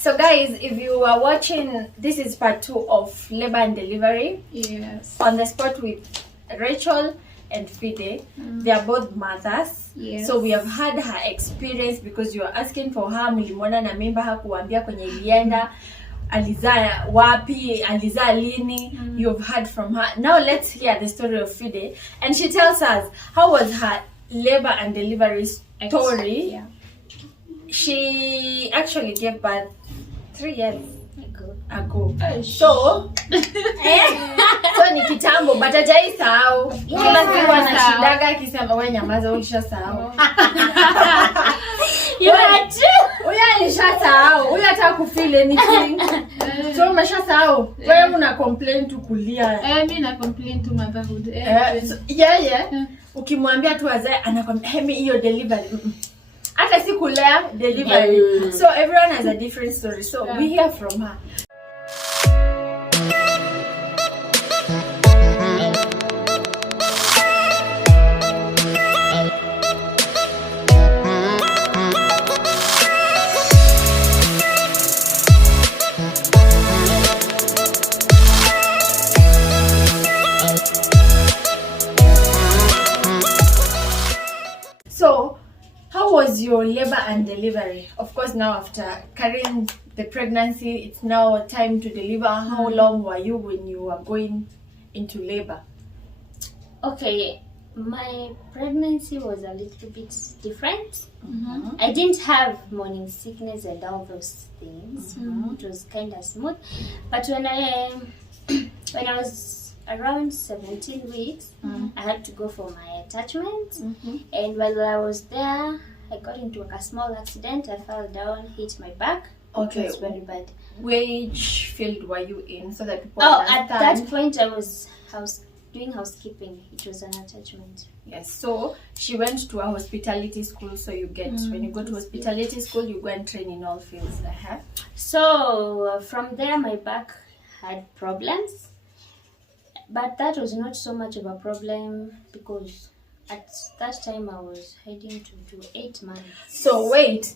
So guys, if you are watching, this is part 2 of labor and delivery. Yes. On the spot with Rachel and Fide. They are both mothers. Yes. So we have had her experience because you are asking for her. Mlimona na mimba hakuambia kwenye ilienda. Alizaa wapi, alizaa lini. You've heard from her. Now let's hear the story of Fide. And she tells us how was her labor and delivery story. Yeah. She actually gave birth 3 years ago. So ni kitambo but hajaisahau. Kila siku anashindaga akisema wewe nyamaza ulishasahau. Huyo alishasahau. Huyo hata kufeel anything. So umeshasahau. Wewe una complain tu kulia. Mimi na complain to motherhood. Ukimwambia tu azae anakwambia hemi hiyo delivery. Hata si kulea delivery. So everyone has a different story. So we hear from her. So, how was your labor and delivery? Of course, now after carrying the pregnancy, it's now time to deliver. How long were you when you were going into labor? Okay, my pregnancy was a little bit different. I didn't have morning sickness and all those things. It was kind of smooth. But when I was around 17 weeks, I had to go for my attachment. And while I was there, I got into a small accident. I fell down, hit my back. Okay. It was very bad. Which field were you in so that people at understand? that point I was doing housekeeping. It was an attachment. Yes, so she went to a hospitality school. So you get, when you go to hospitality school, you go and train in all fields. So from there, my back had problems. But that was not so much of a problem because at that time I was heading to do 8 months. So wait,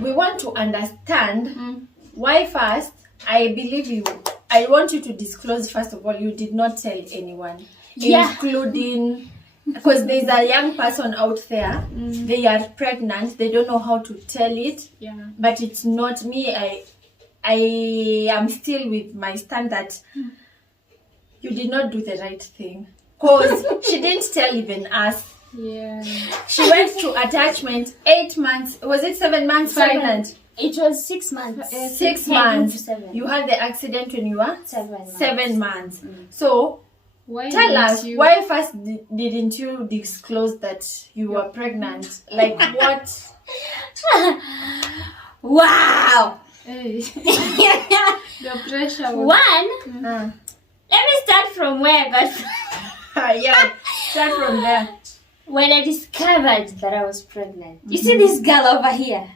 we want to understand why first. I believe you. I want you to disclose first of all. You did not tell anyone, including because there's a young person out there. They are pregnant. They don't know how to tell it. Yeah. But it's not me. I am still with my stand that. You did not do the right thing. Because she didn't tell even us. Yeah. She went to attachment 8 months. Was it 7 months pregnant? It was 6 months. 6 months. You had the accident when you were? 7 months. 7 months. So, Why tell us, you... why first didn't you disclose that you were pregnant? Like what? Wow! Hey. The pressure was... Let me start from where I got from. Start from there. When I discovered that I was pregnant. You see this girl over here?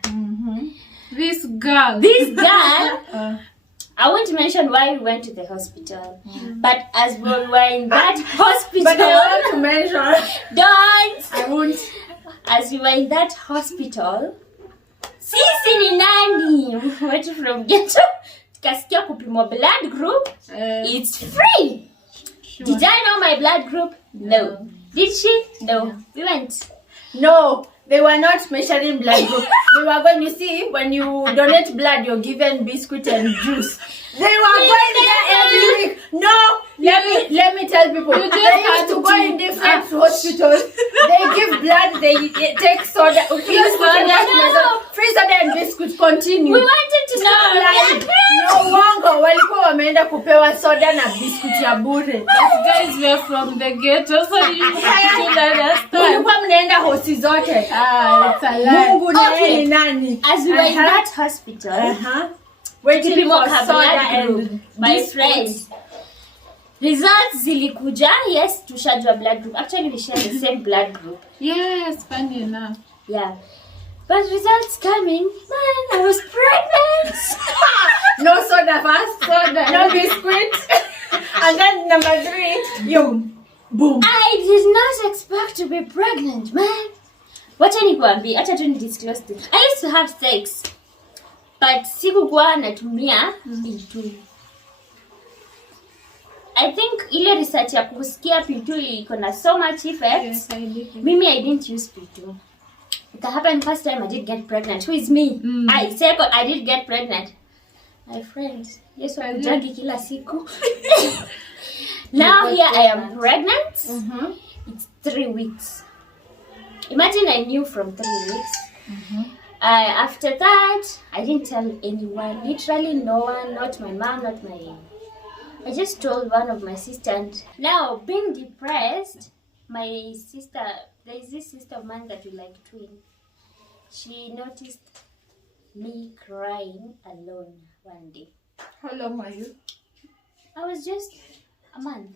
This girl. I won't mention why we went to the hospital. But as we were in that hospital... But I want to mention... Don't! I won't. As we were in that hospital... Sisi ni nani? Went from ghetto... Tukasikia kupimwa blood group. It's free. Sure. Did I know my blood group? No. Did she? No. We went. No, they were not measuring blood group. They were going, you see, when you donate blood, you're given biscuit and juice. They were going there every week. No, let me tell people. They used to go in different hospitals. They give blood, they take soda. Free soda and biscuit. Continue. We wanted to know. No wonder walikuwa wameenda kupewa soda na biscuit ya bure. You guys were from the ghetto, so you should understand. Walikuwa mnaenda hosi zote. It's a lie. Mungu ni nani? As we were in that hospital, waiting for soda soda group. and My friends. Results zilikuja. Yes, tushajua blood group. Actually, we share the same blood group. Yes, funny enough. Yeah. But results coming, man, I was pregnant. No soda first, no biscuit. And then number 3, you boom. I did not expect to be pregnant, man. Wacha nikwambie, acha tu disclose this. I used to have sex. But sikukuwa natumia P2. I think ile research ya kusikia P2 iko na so much effect. Yes, I did. Mimi I didn't use P2. It happened first time I did get pregnant. Who is me? I did get pregnant. My friends, yes, I drug kila siku. Now here I am pregnant. It's 3 weeks. Imagine I knew from 3 weeks. After that, I didn't tell anyone. Literally no one, not my mom, not my... I just told one of my sisters. And now, being depressed, my sister, there is this sister of mine that we like twin. She noticed me crying alone one day. How long were you? I was just a month.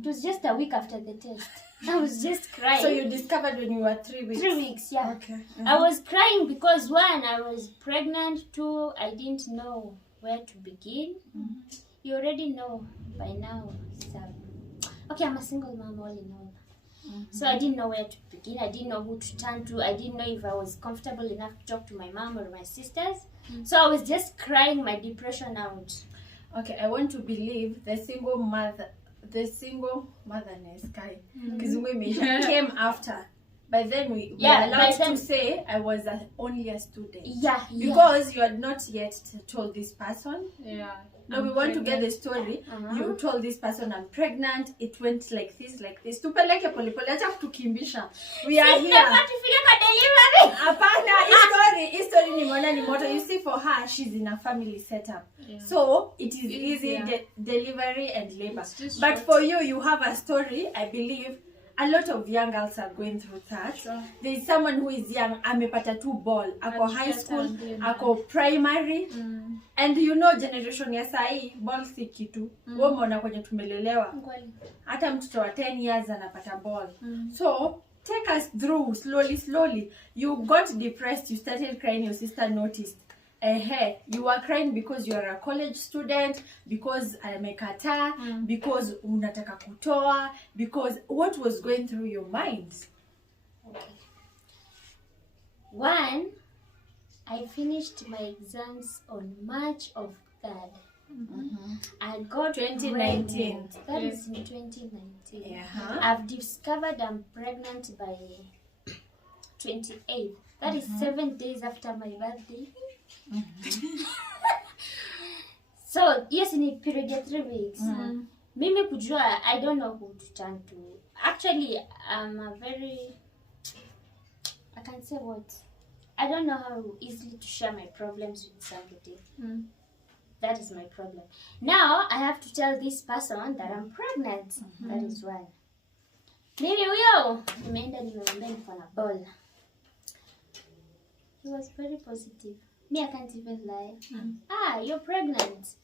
It was just a week after the test. I was just crying. So you discovered when you were 3 weeks? 3 weeks, yeah. Okay. I was crying because 1, I was pregnant. 2, I didn't know where to begin. You already know by now. So, okay, I'm a single mom all in all. So I didn't know where to begin. I didn't know who to turn to. I didn't know if I was comfortable enough to talk to my mom or my sisters. So I was just crying my depression out. Okay, I want to believe the single motherness guy came after. By then we were allowed to say I was only a student. Yeah. Because you had not yet told this person. Yeah. No, we want to get the story. You told this person I'm pregnant. It went like this. Tupeleke polepole, acha kutukimbisha. We are here. Hapana, history ni mwana ni moto. You see, for her, she's in a family setup. Yeah. So it is easy delivery and labor. But for you, you have a story. I believe a lot of young girls are going through that. There is someone who is young, amepata tu ball, ako high school, ako primary. And you know generation ya sai, ball si kitu. Wewe umeona kwenye tumelelewa. Hata mtoto wa 10 years anapata ball. So take us through slowly. You got depressed, you started crying, your sister noticed. You were crying because you are a college student, because amekataa, because unataka kutoa, because what was going through your mind? Okay. 1, I finished my exams on March of 3rd. I got 2019. That is in 2019. I've discovered I'm pregnant by 28th. That is 7 days after my birthday. So yes, in a period of 3 weeks. Mimi kujua, I don't know who to turn to. Actually, I'm a very, I can't say what. I don't know how easily to share my problems with somebody. That is my problem. Now I have to tell this person that I'm pregnant. That is one. Mimi huyo nimeenda nimemwambia niko na ball. He was very positive. Me, I can't even lie. You're pregnant.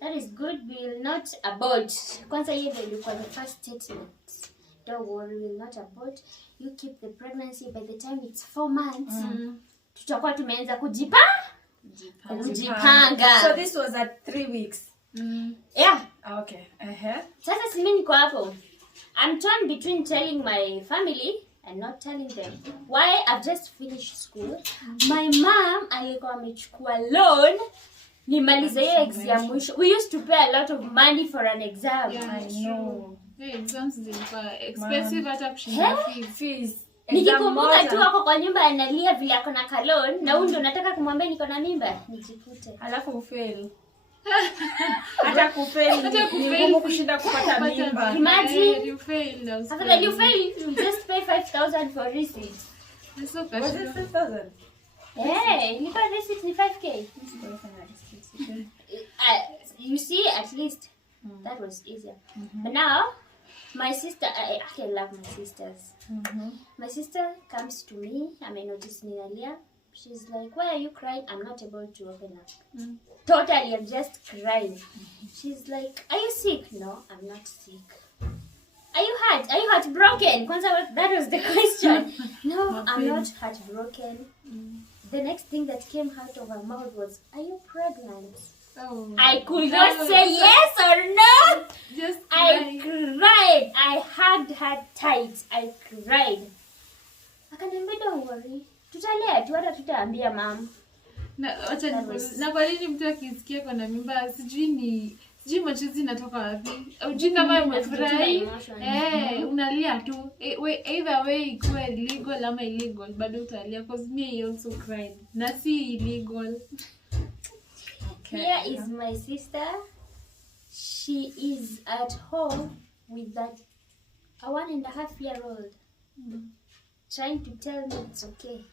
That is good. We will not abort. Kwanza hiyo ndio ilikuwa the first statement. Don't worry, we will not abort. You keep the pregnancy. By the time it's 4 months, tutakuwa tumeanza kujipanga. So this was at 3 weeks. Yeah. Okay. Sasa si mimi niko hapo. I'm torn between telling my family and not telling them. Why? I've just finished school. My mom alikuwa amechukua loan nimalize hiyo exam mwisho. We used to pay a lot of money for an exam. Yeah, I know. The exams zilikuwa expensive hata kushinda fees. Nikikumbuka tu wako kwa nyumba analia vile ako na kalon na huyu ndo nataka kumwambia niko na mimba nijikute. Alafu ufail. Hata kufail ni ngumu kushinda kupata mimba. Imagine you fail. After you fail, you just pay 5,000 for receipt. It's okay. Was it 5,000? Hey, you got receipt ni 5K. You see, at least that was easier. But now, my sister, I love my sisters. My sister comes to me. I may notice Ninalia. She's like, why are you crying? I'm not able to open up. Totally, I'm just crying. She's like, are you sick? No, I'm not sick. Are you hurt? Are you heartbroken? That was the question. No, I'm not heartbroken. The next thing that came out of her mouth was, are you pregnant? Oh. I could not say yes or no. Just I cried. I hugged her tight. I cried. Akaniambia, don't worry. Tutalea tu hata tutaambia mom. Na kwa nini mtu akisikia kuna mimba sijui machozi inatoka wapi? Ujui kama umefurahi. Unalia tu. Either way ikuwe legal ama illegal, bado utalia because me also cried. Na si illegal. Okay. Here is my sister. She is at home with that a 1.5-year-old trying to tell me it's okay.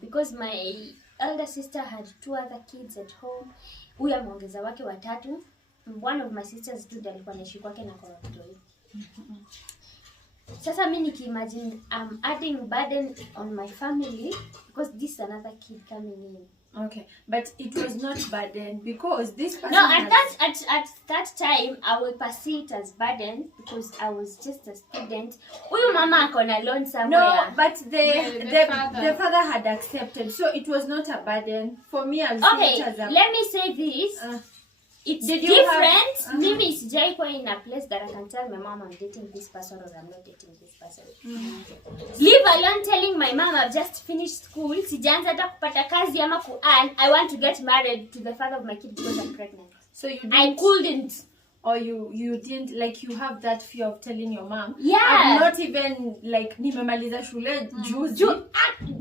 Because my elder sister had 2 other kids at home. Huyu ameongeza wake watatu. One of my sisters too alikuwa anaishi kwake na kwa watoto. Sasa mimi nikiimagine I'm adding burden on my family because this is another kid coming in. Okay, but it was not burden because this person. No, at that time I will perceive it as burden because I was just a student. Huyu mama akona loan somewhere. No, but the father had accepted, so it was not a burden for me. I'll okay, see it as a. Let me say this. It's Did you different. Mimi sijai kwa in a place that I can tell my mom I'm dating this person or I'm not dating this person. Leave alone telling my mom I've just finished school. Sijaanza hata kupata kazi ama ku-earn. I want to get married to the father of my kid because I'm pregnant. So you didn't, I couldn't. Or you didn't, like, you have that fear of telling your mom. Yeah. I'm not even like nimemaliza shule juzi.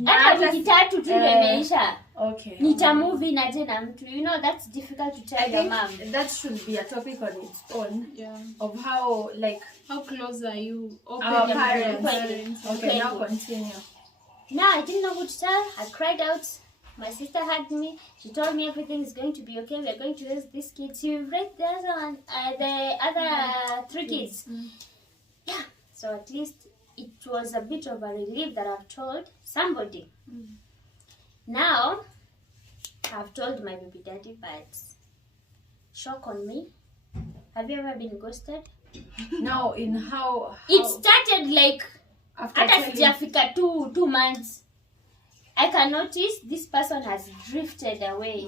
Hata wiki 3 tu imeisha. Okay. Nitamove na tena mtu. You know that's difficult to tell your mom. That should be a topic on its own. Yeah. Of how close are you? Our parents. Okay, now continue. Now I didn't know what to tell. I cried out. My sister hugged me. She told me everything is going to be okay. We are going to raise these kids. You raised the other 3 kids. Yeah. So at least it was a bit of a relief that I've told somebody. Now I've told my baby daddy, but shock on me. Have you ever been ghosted? No, in how it started like after sijafika 2 months. I can notice this person has drifted away.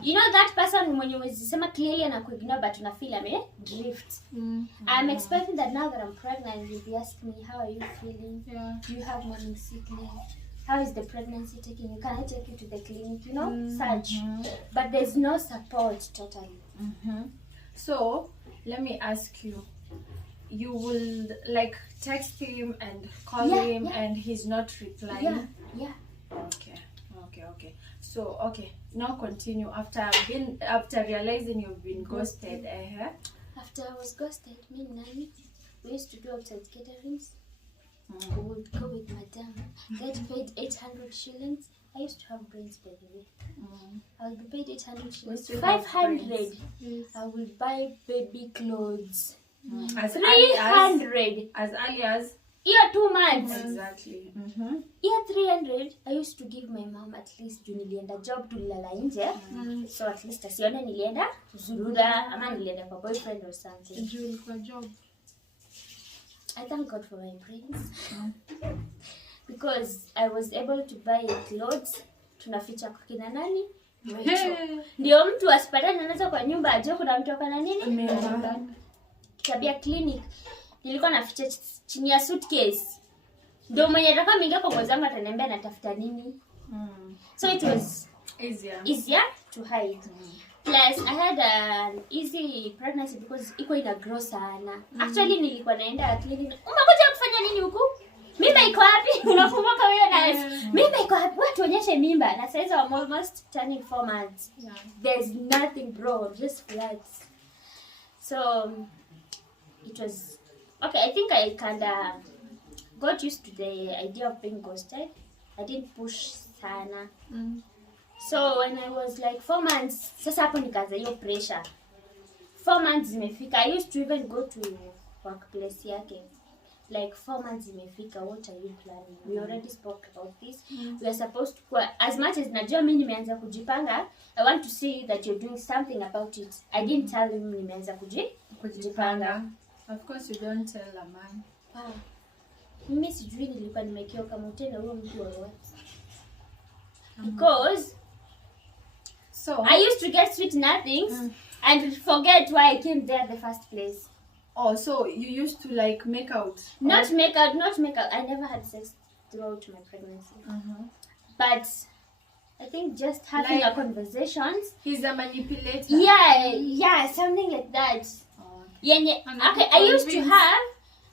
You know that person when you sema clearly and ignore but una feel ame drift. I'm expecting that now that I'm pregnant you'll be asking me how are you feeling? Yeah. Do you have morning sickness? How is the pregnancy taking you? Can I take you to the clinic? You know, such. But there's no support totally. So let me ask you. You will like text him and call him and he's not replying. Yeah. Okay. So now continue. After realizing you've been ghosted, After I was ghosted, me and Nani, we used to do outside caterings. We would go with madam, get paid 800 shillings. I used to have brains, by the way. I will be paid 800 shillings. 500. I will buy baby clothes. As 300 as early as year 2 months. Exactly. Year 300 I used to give my mom at least juu nilienda job tulilala nje. So at least asione nilienda kuzurura ama nilienda kwa boyfriend or something. Juu kwa job. I thank God for my brains. Because I was able to buy clothes. Tunaficha kwa kina nani? Ndio mtu asipatane anaweza kwa nyumba ajue kuna mtu akana nini? Tabia clinic nilikuwa naficha chini ya suitcase. Ndio mwenye ataka mingia kwa mwenzangu ataniambia natafuta nini. So it was easier to hide. Plus I had an easy pregnancy because iko ina grow sana. Actually nilikuwa naenda clinic. Umekuja kufanya nini huku? Mimba iko wapi? Unakumbuka wewe na mimba iko wapi? Watu onyeshe mimba. Na sasa I'm almost turning 4 months. There's nothing bro, just floods. So it was okay. I think I kinda got used to the idea of being ghosted. I didn't push sana. So when I was like 4 months, sasa hapo nikaanza hiyo pressure. 4 months zimefika. I used to even go to workplace yake. Like 4 months zimefika. What are you planning? We already spoke about this. We are supposed to as much as najua mimi nimeanza kujipanga. I want to see that you're doing something about it. I didn't tell him nimeanza kujipanga. Of course you don't tell a man. Mimi sijui nilikuwa nimekiwa kama utenda huyo mtu wa because so I used to get sweet nothings and forget why I came there in the first place. Oh, so you used to like make out? Not make out. I never had sex throughout my pregnancy. But I think just having Like- a conversations. He's a manipulator. Yeah, something like that. Oh. Yenye, okay, I used to have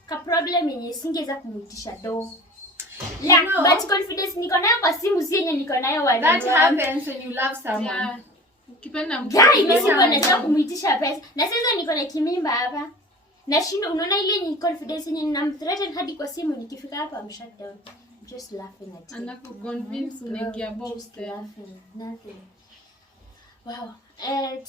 a problem yenye singeweza kumuitisha do. Yeah, You know, but confidence niko nayo kwa simu si yenye niko nayo wa that happens when you love someone. Yeah. Ukipenda mtu. Yeah, imesibu Yeah. anaweza kumuitisha pesa. Na sasa niko na kimimba hapa. Na shindo unaona ile ni confidence yenye ninamthreaten hadi kwa simu nikifika hapa I'm shut down. Just laughing at him. Anakuconvince unaingia box Just there. laughing, nothing. Wow. And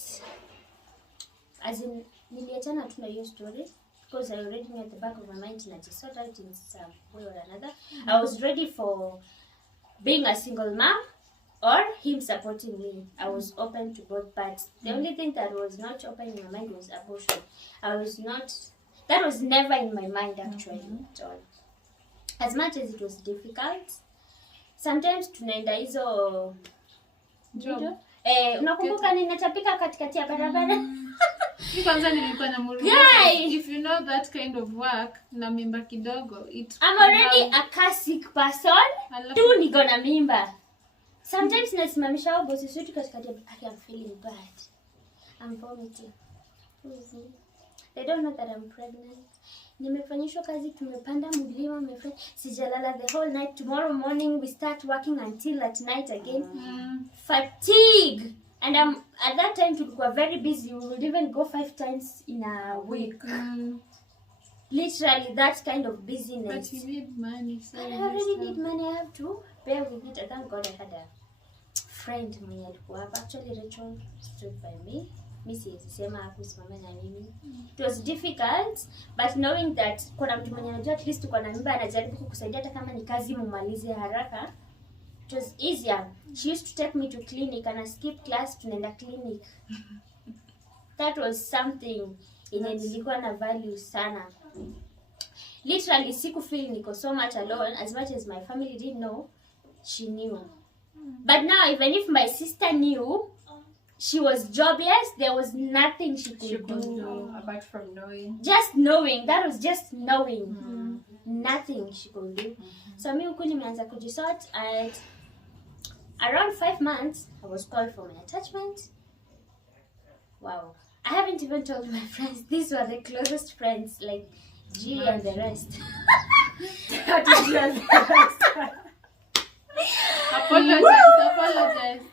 as in niliachana tu na hiyo story because I already knew at the back of my mind na to sort out in some way or another. I was ready for being a single mom or him supporting me. I was open to both, but the only thing that was not open in my mind was abortion. That was never in my mind actually at all. As much as it was difficult, sometimes tunaenda hizo Job. unakumbuka ninatapika katikati ya barabara. Mimi kwanza nilikuwa na muru. Guy! If you know that kind of work na mimba kidogo, I'm already a car sick person. Tu niko na mimba. Sometimes nasimamisha wao bosi wetu katikati ya I'm feeling bad. I'm vomiting. They don't know that I'm pregnant. Nimefanyishwa kazi, tumepanda mlima, sijalala the whole night. Tomorrow morning we start working until at night again. Fatigue. And at that time tulikuwa very busy. We would even go 5 times in a week. Literally that kind of busyness. But you need money, so And you I already just need money. I have to bear with it. And thank God I had a friend mwenye alikuwa hapa. Actually Rachel stood by me. Mrs. Sema hakusimama na mimi. It was difficult, but knowing that kuna mtu mwenye anajua at least uko na mimba anajaribu kukusaidia hata kama ni kazi mumalize haraka. It was easier. She used to take me to clinic and I skip class tunaenda clinic. That was something yenye nilikuwa na value sana. Literally siku feel niko so much alone. As much as my family didn't know, she knew. But now even if my sister knew, she was jobless, there was nothing she could do. Apart from knowing. Just knowing, that was just knowing. Nothing she could do. So mi huku nimeanza kujisort and around 5 months I was called for my attachment. Wow. I haven't even told my friends. These were the closest friends, like G and the rest. apologize.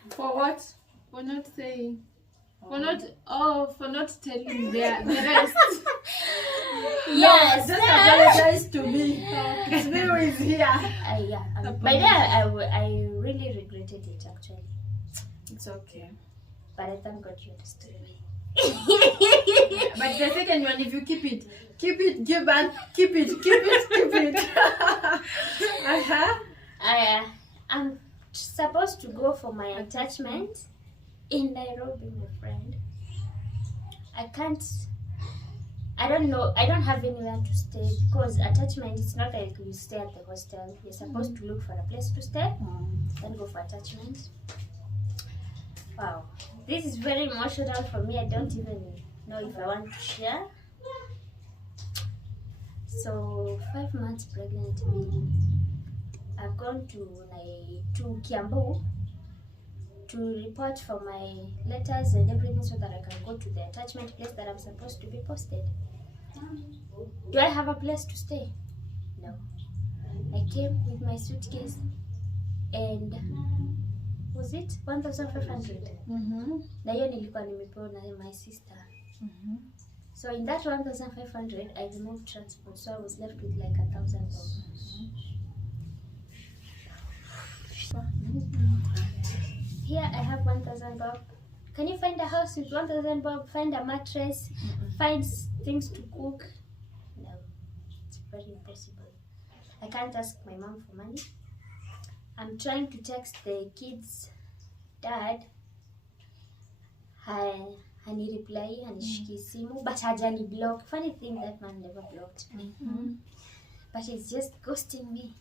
For what? For not saying. For not telling the rest. Yes. Just apologize to me. It's me who is here. By then I really regretted it actually. It's okay. But I thank God you understood me. But the second one, if you keep it, give back, keep it. I'm supposed to go for my attachment in Nairobi, my friend. I don't know, I don't have anywhere to stay because attachment is not like you stay at the hostel. You're supposed to look for a place to stay, then go for attachment. Wow, this is very emotional for me. I don't even know if I want to share. So 5 months pregnant me. I've gone to Kiambu to report for my letters and everything so that I can go to the attachment place that I'm supposed to be posted. Do I have a place to stay? No. I came with my suitcase and was it 1,500? Na hiyo nilikuwa nimepewa na my sister. So in that 1,500 I removed transport, so I was left with like 1,000 dollars. Here I have 1,000 bob. Can you find a house with 1,000 bob? Find a mattress, find things to cook? No, it's very impossible. I can't ask my mom for money. I'm trying to text the kids' dad. Hani reply, hanishiki simu, but hajani block. Funny thing, that man never blocked me. But he's just ghosting me.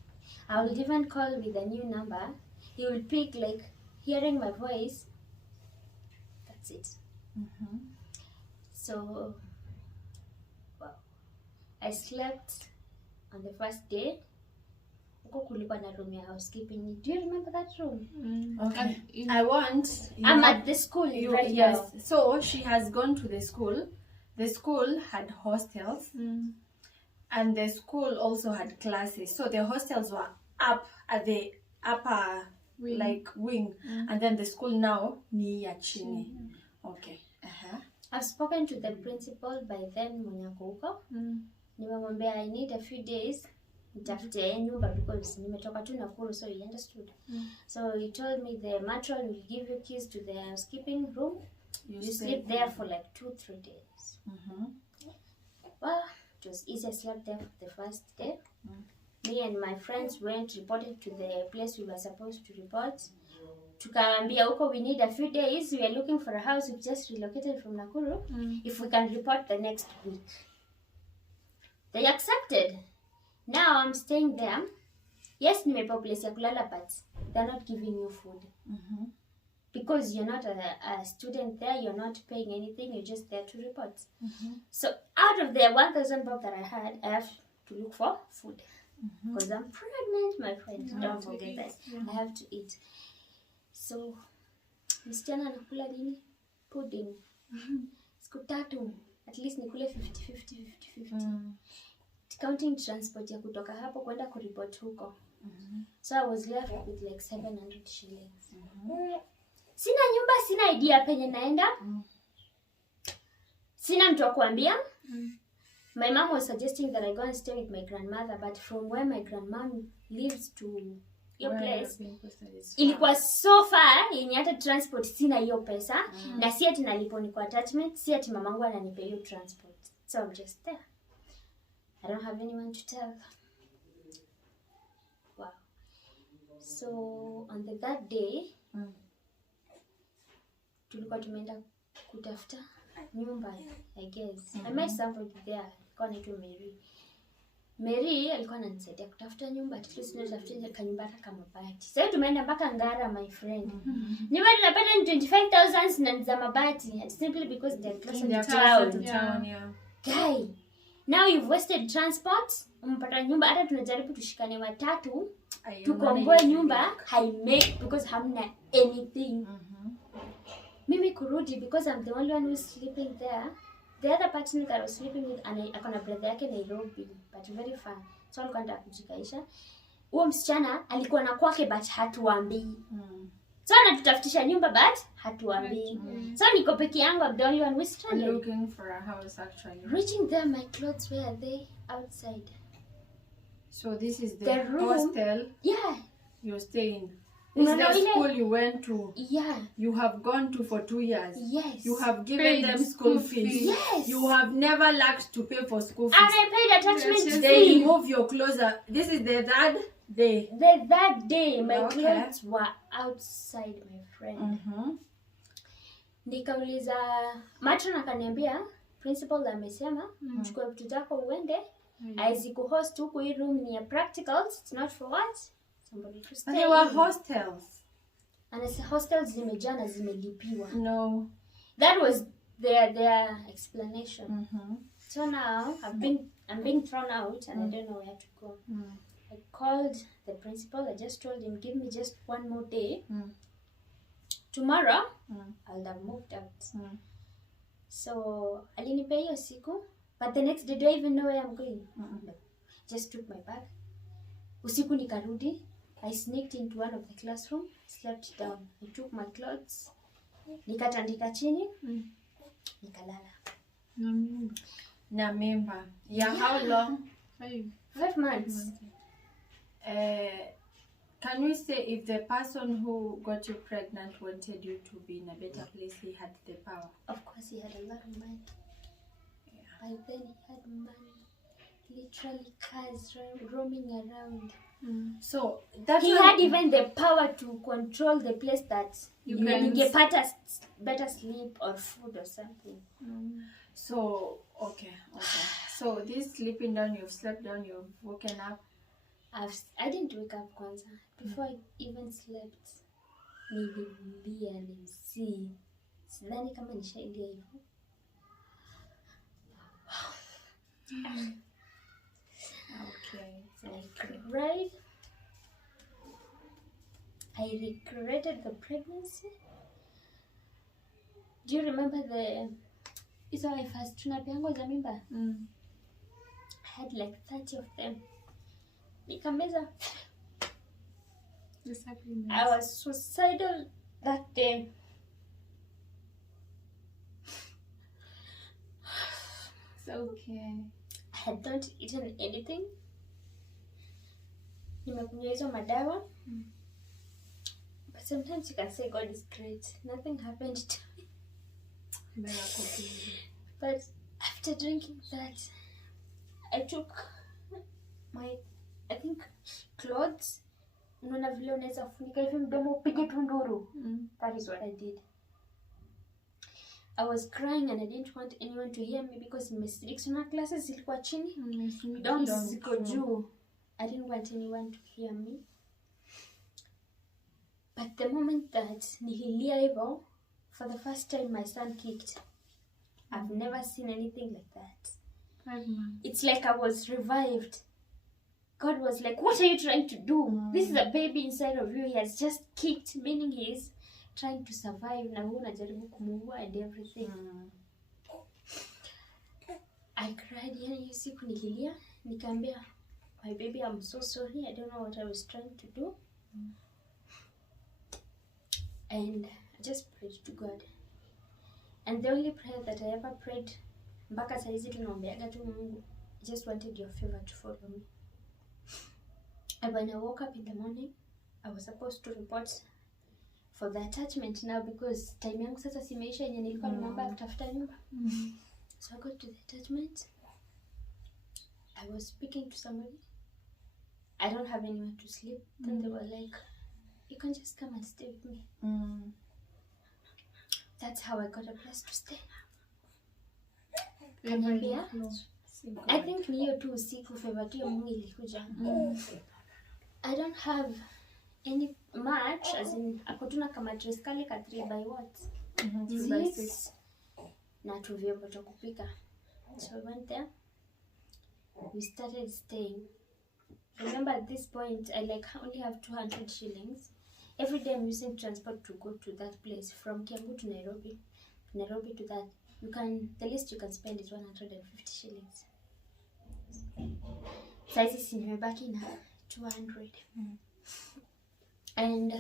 I will even call with a new number. He will pick, like, hearing my voice. That's it. So, wow. I slept on the first day. huko kulikuwa na room ya housekeeping. Do you remember that room? Okay. I want. I'm at the school right yes. now. So she has gone to the school. The school had hostels, and the school also had classes. So the hostels were up at the upper wing, and then the school now ni ya chini. Okay. I've spoken to the principal by then mwenye ako huko. Nimemwambia I need a few days nitafute nyumba because nimetoka tu Nakuru, so he understood. So he told me the matron will give you keys to the housekeeping room. You sleep there for like 2-3 days. Well, it was easy. I slept there for the first day. Me and my friends went, reported to the place we were supposed to report. Tukaambia huko we need a few days. We are looking for a house. We just relocated from Nakuru. If we can report the next week. They accepted. Now I'm staying there. Yes, nimepewa place ya kulala, but they're not giving you food. Because you're not a student there, you're not paying anything, you're just there to report. So out of the 1,000 bob that I had, I have to look for food. Because I'm pregnant, my friend. Don't forget that. I have to eat. So, msichana anakula nini? Pudding. Siku 3, at least nikule 50. Counting transport ya kutoka hapo kwenda kuripoti huko. So I was left with like 700 shillings. Sina nyumba, sina idea penye naenda. Sina mtu wa kuambia. My mom was suggesting that I go and stay with my grandmother, but from where my grandmom lives to your place ilikuwa so far yenye hata transport sina hiyo pesa. Na si ati nalipo niko attachment, si ati mamangu ananipa hiyo transport. So I'm just there. I don't have anyone to tell. Wow. So on the third day, tulikuwa tumeenda kutafuta nyumba, I guess. I met somebody there. Alikuwa anaitwa Mary. Mary alikuwa ananisaidia kutafuta nyumba. At least tunatafuta kanyumba kama mabati. Sasa tumeenda mpaka Ngara, my friend. Nyumba tunapata ni 25,000 na za mabati. And simply because they're closer to town. Yeah. Guy, now you've wasted transport. Umpata nyumba, hata tunajaribu tushikane watatu. Tukomboe nyumba, haimake because hamna anything. Mimi kurudi because I'm the only one who's sleeping there. The other partner that I was sleeping with, akona brother yake Nairobi, but very far. So alikuwa anataka kujikaisha. Huo msichana alikuwa na kwake but hatuambii. So anatutafutisha nyumba but hatuambii. So niko peke yangu, I'm the only one who's stranded. Looking for a house actually. Reaching there, my clothes, where are they? Outside. So this is the room. hostel Yeah. you're staying. This is the school you went to. Yeah. You have gone to for 2 years. Yes. You have given Paid them school fees. Yes. You have never lacked to pay for school fees. And I paid attachment They fee. remove your clothes. This is the third day. That day, my Okay. clothes were outside, my friend. Nikauliza, matron akaniambia, principal amesema, chukua vitu zako uende. Aizikuhost huku, hii room ni ya practicals, it's not for what? Somebody to stay. And they were hostels. And I said, hostels zimejaa na zimelipiwa. No. That was their explanation. So now I'm being thrown out and I don't know where to go. I called the principal. I just told him, give me just 1 more day. Tomorrow I'll have moved out. So alinipea hiyo siku, but the next day, do I even know where I'm going? No. Just took my bag. Usiku nikarudi. I sneaked into one of the classroom, slept down. I took my clothes, nikatandika chini, nikalala. Na member. Yeah, how long? 5 months. Can we say if the person who got you pregnant wanted you to be in a better place, he had the power? Of course, he had a lot of money. By then, he had money. Literally cars roaming around. So that He had even the power to control the place that you get better sleep or food or something. So okay. So this sleeping down, you've slept down, you've woken up. I didn't wake up kwanza. Before I even slept, nililia nimsi. Sidhani kama nishailia hivyo. Okay. So I cried. I regretted the pregnancy. Do you remember hizo first tunapeangwa za mimba? I had like 30 of them. Nikameza. I was suicidal that day. It's okay. I had not eaten anything. Nimekunywa hizo madawa. But sometimes you can say God is great. Nothing happened to me. But after drinking that, I took my, I think, clothes. Unaona vile unaweza funika hivi mdomo upige tu nduru. That is what I did. I was crying and I didn't want anyone to hear me because my selection classes zilikuwa chini. Don't ziko juu. I didn't want anyone to hear me. But the moment that nililia hivyo, for the first time my son kicked. I've never seen anything like that. 5 months. It's like I was revived. God was like, what are you trying to do? This is a baby inside of you. He has just kicked, meaning he is trying to survive. Na wewe unajaribu kumuua and everything. I cried hiyo siku nililia. Nikaambia, my baby, I'm so sorry. I don't know what I was trying to do. And I just prayed to God. And the only prayer that I ever prayed, mpaka saa hizi tunaombeaga tu Mungu, I just wanted your favor to follow me. And when I woke up in the morning, I was supposed to report for the attachment now because time yangu sasa simeisha yenye nilikuwa nimeomba kutafuta nyumba. So I got to the attachment. I was speaking to somebody. I don't have anywhere to sleep. Then they were like, you can just come and stay with me. That's how I got a place to stay. Kaniambia, I think ni hiyo tu usiku favor tu ya Mungu ilikuja. I don't have any much, as in akotuna kama dress kali ka 3 by what? 3 by 6. Na tu vyombo vya kupika. So I went there. We started staying. Remember at this point, I only have 200 shillings. Every day I'm using transport to go to that place from Kiambu to Nairobi. Nairobi to that. The least you can spend is 150 shillings. Saizi si nimebaki na 200. And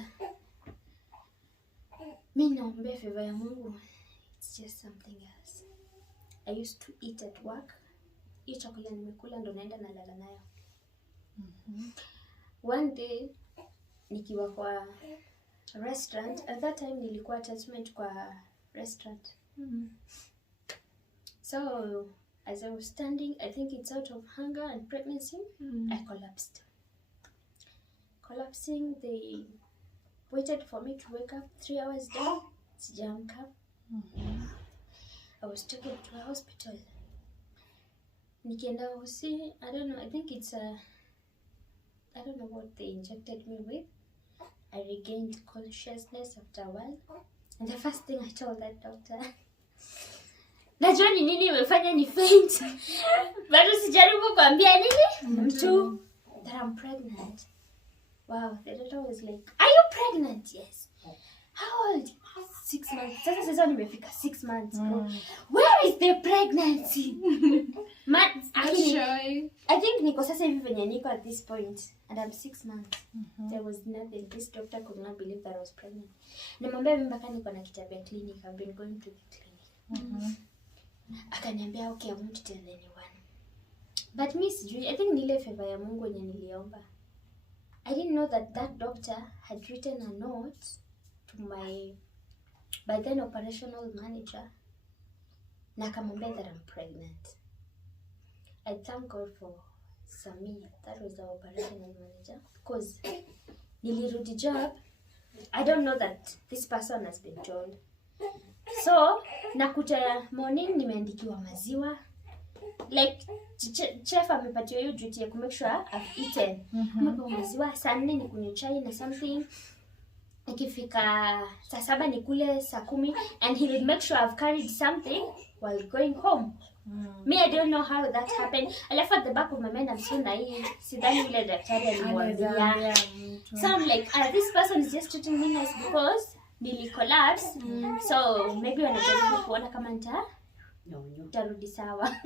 mimi naomba favor ya Mungu. It's just something else. I used to eat at work. Hiyo chakula nimekula ndo naenda nalala nayo. One day nikiwa kwa restaurant, at that time nilikuwa attachment kwa restaurant. So as I was standing, I think it's out of hunger and pregnancy, I collapsed. Collapsing, they waited for me to wake up 3 hours down. Sijaamka. I was taken to a hospital. Nikienda hosi, I don't know, I think it's I don't know what they injected me with. I regained consciousness after a while. And the first thing I told that doctor, najua ni nini imefanya ni faint. Bado sijaribu kuambia nini mtu that I'm pregnant. Wow, the doctor was like, are you pregnant? Yes. How old? 6 months. Sasa nimefika 6 months. Where is the pregnancy? I think niko sasa hivi venye niko at this point and I'm 6 months. There was nothing. This doctor could not believe that I was pregnant. Nimwambia mimi mpaka niko na kitabu ya clinic. I've been going to the clinic. Akaniambia okay, I won't tell anyone. But me sijui, I think nile favor ya Mungu yenye niliomba. I didn't know that doctor had written a note to my by then operational manager na akamwambia that I'm pregnant. I thank God for Samia, that was our operational manager, because nilirudi job. I don't know that this person has been told. So nakuta morning nimeandikiwa maziwa, like chef amepatiwa hiyo duty ya make sure I've eaten. Nimepewa maziwa saa 4 nikunywe chai na something. Ikifika saa 7 nikule saa 10, and he will make sure I've carried something while going home. Me, I don't know how that happened. Alafu at the back of my mind, I'm so naive. Sidhani yule daktari alimwambia. So I'm like, this person is just treating me nice because nili collapse. So maybe wanajaribu kuona kama nitarudi sawa.